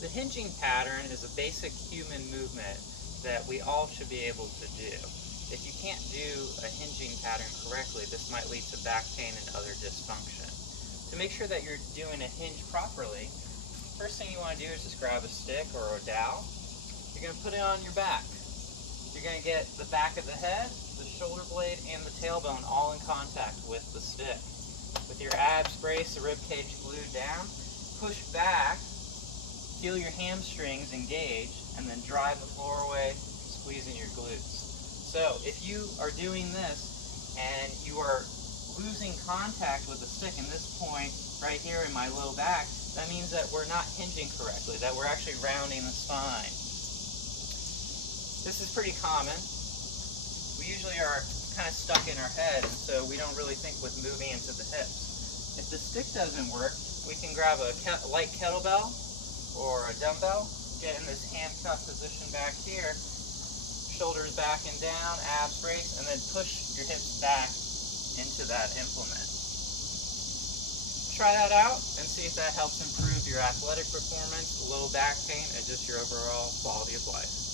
The hinging pattern is a basic human movement that we all should be able to do. If you can't do a hinging pattern correctly, this might lead to back pain and other dysfunction. To make sure that you're doing a hinge properly, first thing you want to do is just grab a stick or a dowel. You're going to put it on your back. You're going to get the back of the head, the shoulder blade, and the tailbone all in contact with the stick. With your abs braced, the rib cage glued down, push back, feel your hamstrings engage, and then drive the floor away, squeezing your glutes. So if you are doing this and you are losing contact with the stick, in this point right here in my low back, that means that we're not hinging correctly, that we're actually rounding the spine. This is pretty common. We usually are kind of stuck in our head, and so we don't really think with moving into the hips. If the stick doesn't work, we can grab a light kettlebell or a dumbbell, get in this handcuff position back here, shoulders back and down, abs braced, and then push your hips back into that implement. Try that out and see if that helps improve your athletic performance, low back pain, and just your overall quality of life.